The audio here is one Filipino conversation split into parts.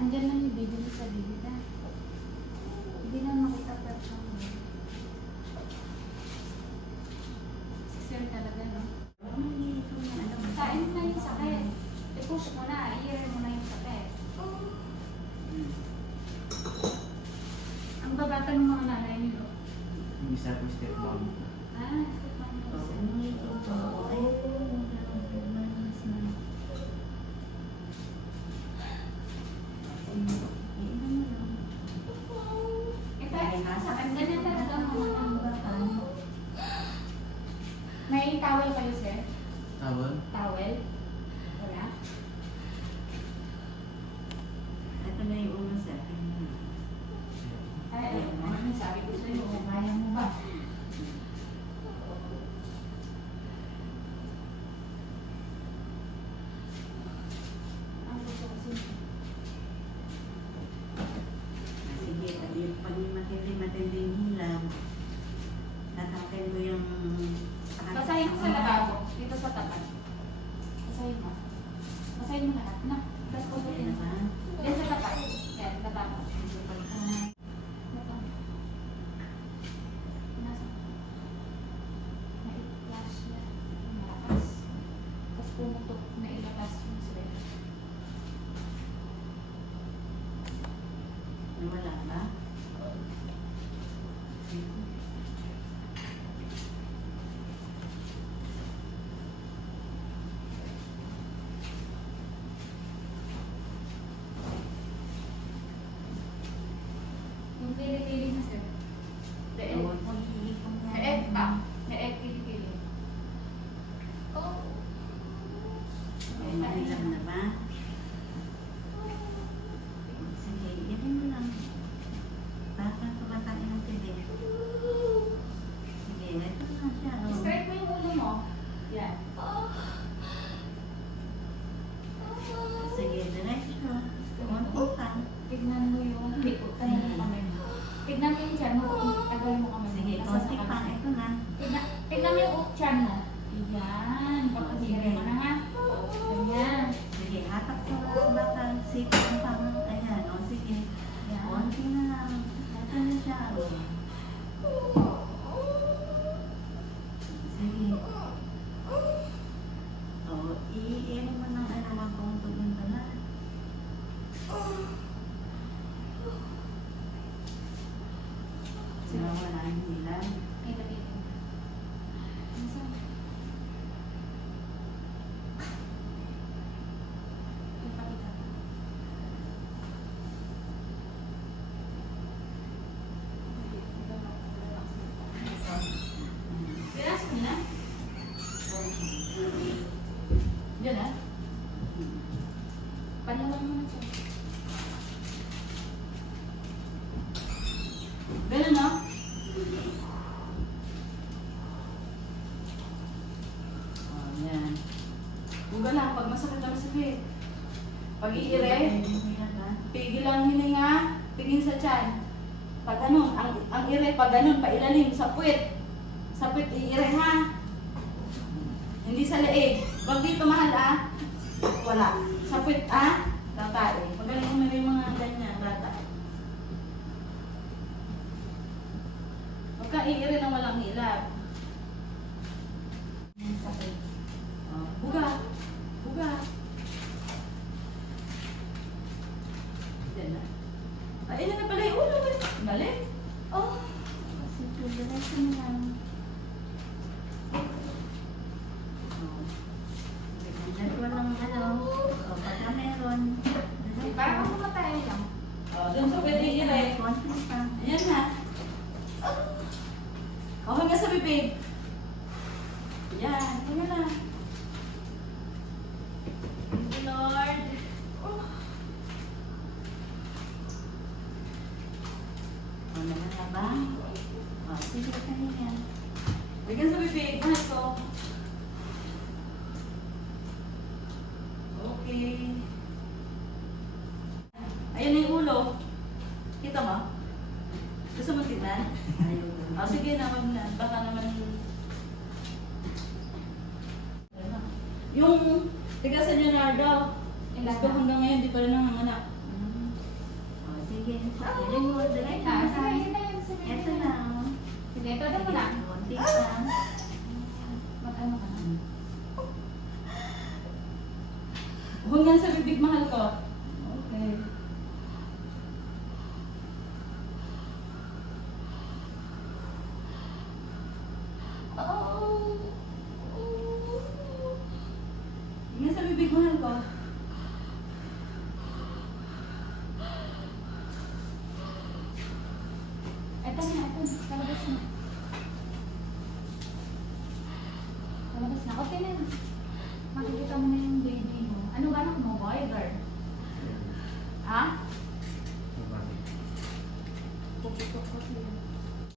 Andyan na yung video sa gilid ah. Hindi na makita pa siya. Si Sir talaga, no? Kain mo na yung sakit. I-push mo na, i-air mo na yung sakit. Ang babata ng mga nanay niyo. Yung isa po step mom. Ah, step mom mo. Ganyan talaga mga may towel kayo, sir? Tawag? Towel? Wala? Ito na yung una sa akin. Ay, ano sabi ko sa'yo, kaya mo ba? Ang gusto ko sa'yo. Sige, pag matinding hilam, tatakin mo yung... Basahin mo sa lababo, dito sa tapat. Basahin mo. Basahin mo lahat. Na, tapos ko sa Yan ba? Diyan sa tapat. Yan, tapat. Na-flash na. Malakas. Tapos pumutok na ilabas yung sweat. Nawala ba? Yung pili-pili na sir. Leeg. Leeg pa. Leeg, pili-pili. Ay, mahilam na ba? Sige, yan mo lang. Baka tumatain ng tibig. Sige, ito na siya. Oh. Straight mo yung ulo mo. Yan. Sige, diretso. Konti pa. Tignan mo yung likod. Tignan mo kamay mo. Tignan mo yung tiyan mo. Tagal mo kamay mo. Sige, Nasa konti sa pa. kamay. Ito na. Tignan mo yung tiyan mo. Yan. Papasirin mo na ha. Ganyan. Sige, hatak sa baka. Sige, ang pang. Ayan, o sige. Yan. Konti na lang. Ito na siya. Sige. O, i-ano mo ng alam kung tugon ka na. Sila wala yung hilang. Ay, labitin. Minsan. Ipakita. Relax mo na. Diyan ah. Panawan mo na siya. Ganun no? O, yan. Huwag lang, pag masakit na masakit. Pag iire, Hilang ba? pigil ang hininga, tingin sa tiyan. Pag ganun, ang ire, pag ganun, pailalim, sa puwit. Sa puwit, iire ha. Hindi sa leeg. Pag dito mahal ah, wala. Sa puwit ah, tatay. Magaling mo yung mga ganyan, bata. Huwag kang iire na walang hilap. Sakit. O, Buga. Buga. Diyan na. Ay, ilan na pala yung ulo eh. Balik. Oh. sige, diretso mo lang. O, sige, walang ano. O, pagka meron. Parang mamatay lang. Oh, dun sa pwede iire. Konti pa. Ayan na. Oh, hanggang sa bibig. Yan. Hanggang na. Thank you, Lord. O, nawala ba? O, sige, kanina. Hanggang sa bibig. Mahal ko. Okay. Ayan na yung ulo. Kita mo? Gusto mo tignan? Ayaw. Oh, sige na, wag na. Baka naman yung tiga sa Leonardo, gusto hanggang ngayon di pa rin nanganganak. Iri mo, diretso Ah, mo lang. sige. Ito lang. Sige, ito daw mo na. Konti pa. Mag-ano ka na? Huwag yan sa bibig, mahal ko. Okay. Huwag yan sa bibig, mahal ko. Ito na, ito na. Kalabas na. Kalabas na. Okay na yun. Makikita mo na yung baby mo. Ano ba anak mo? Boy, girl? Ha? Babae. Puputok ko siya.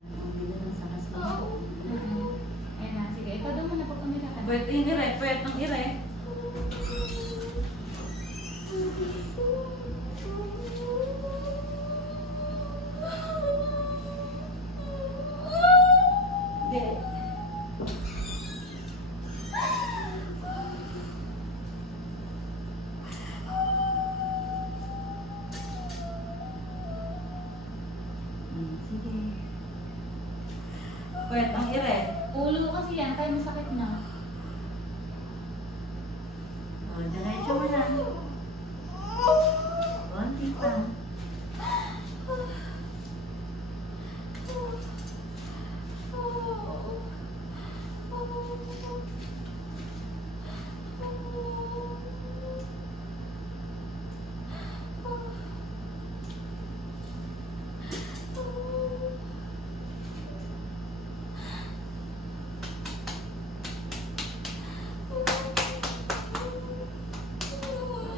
Ang bilo ng sakas mo. Ayan na, sige. Ito daw mo na pag kumilakan. Pwede yung ire, pwede ng ire. Hindi. Sige. Pwede ng ire. Ulo kasi yan, kaya masakit na. O, diretso mo lang. Konti pa.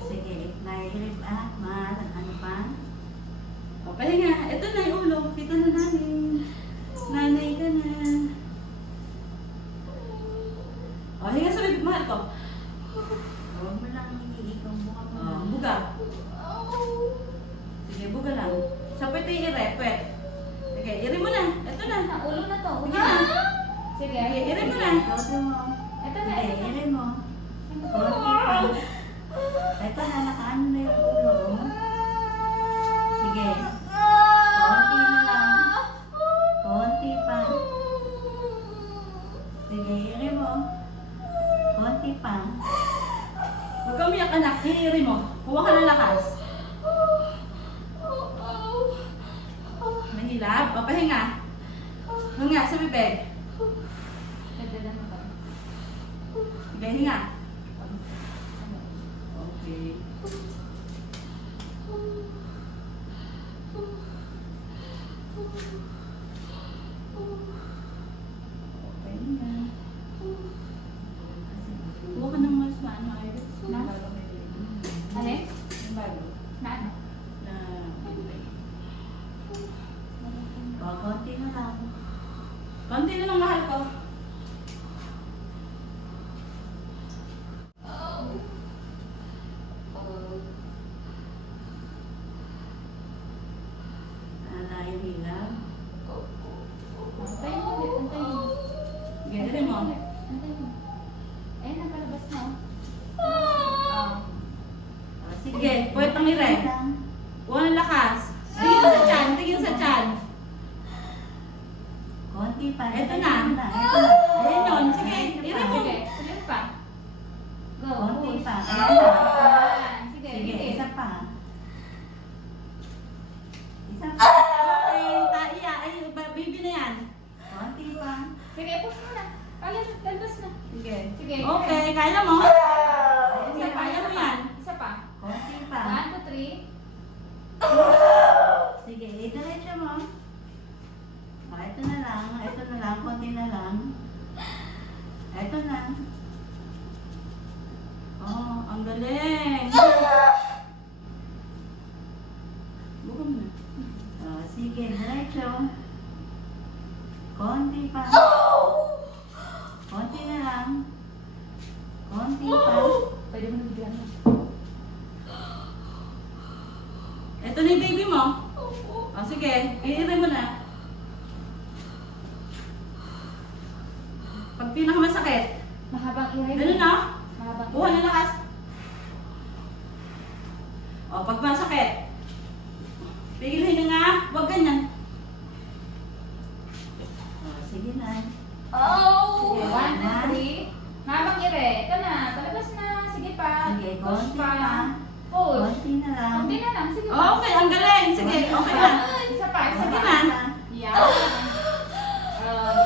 Sige, mahirap ano pa? O, pahinga. Ito na yung ulo. Kita na namin. Nanay ka na. O, hinga sa bibig, mahal ko. Huwag mo lang iniikong buka mo O, lang. buga. Sige, buga lang. Sa pwede yung ire, pwede. Sige, ire mo na. Ito na. Na, ulo na to. Sige na. Sige. Sige, ire mo na. Ito mo. Ito na, Sige, ito na. iri mo. Konti pa. Ito na, nakaano na yung ulo. Sige. Konti na lang. Konti pa. Sige, iri mo. Konti pa. Huwag ka umiyak, anak. Ire mo. Kuha ka ng lakas. Mahilap. O, pahinga. Hinga sa bibig. Nagdadan mo pa. Sige, hinga. Okay. Okay na. Huwag ka ng mas maano, Iris. Na? Bago may baby. Alin? Yung bago. Na ano? Na O, konti na lang. konti na lang, mahal ko. Ala yung hilaw. Antayin mo ulit, antayin mo. Sige, ire mo. Antayin mo. Ayun, nakalabas na. O, Sige, pwede pang ire. Konti lang. Huwag ng lakas. Tingin sa tiyan, tingin sa tiyan. Konti pa. Ito na. Ito na. Ayun yun. Sige, ire mo. Sige, tuloy pa. Go, Konti push. pa. Ayan na. Ayan, sige, Sige, sige. isa pa. Isa pa. Okay, taiya. Ay, baby na yan. Konti pa. Sige, push mo na. Talbas na. Sige. Sige. Okay, kaya mo. Isa pa, Kaya isa mo pa. yan. Isa pa. Konti pa. 1, 2, 3. Sige, idiretso mo. O, ito na lang. Ito na lang. Konti na lang. Ito na. Oh, ang galing. Buka mo na. O, sige, diretso. Konti pa. Konti na lang. Konti pa. Pwede mo nabigyan mo. Ito na yung baby mo. Oh, sige, iire mo na. Pag pinakamasakit, Mahabang iray. ganun na. Mahabang Kuha ng lakas. O, pag masakit, pigil hininga. Konti na lang, sige. Oh, okay, ang galing. Sige, okay na. Isa pa, isa Sige pa. na. Yan.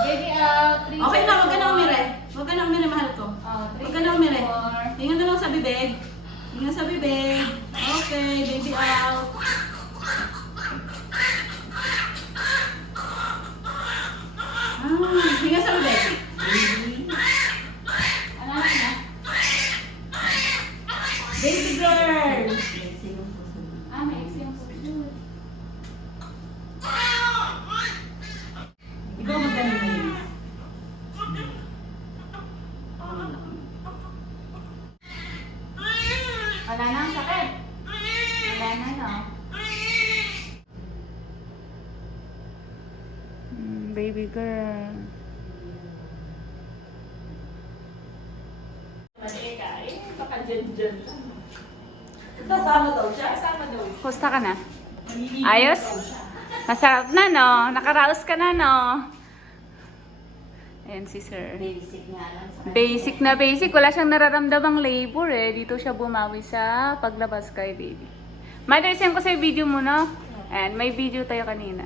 Baby, 3, Okay na, huwag ka na umire. Huwag ka na umire, mahal ko. 3, Huwag ka na umire. Tingnan na lang sa bibig. Tingnan sa bibig. Okay, baby out. Tingnan sa bibig. Ano na? Baby girl. May iksi yung susunod. Ikaw magkano na yun? Wala na ang sakit. Wala na, no? Baby girl. Mali ka, baka dyan lang. Kasama daw siya. Kasama daw. Kumusta ka na? Ayos? Masarap na, no? Nakaraos ka na, no? Ayan si sir. Basic nga lang sa Basic na basic. Wala siyang nararamdamang labor eh. Dito siya bumawi sa paglabas kay baby. Mother, send ko sa video mo, no? And may video tayo kanina.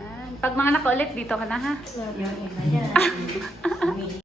Ayan. Pag mga anak ulit, dito ka na, ha? Yung iba yan.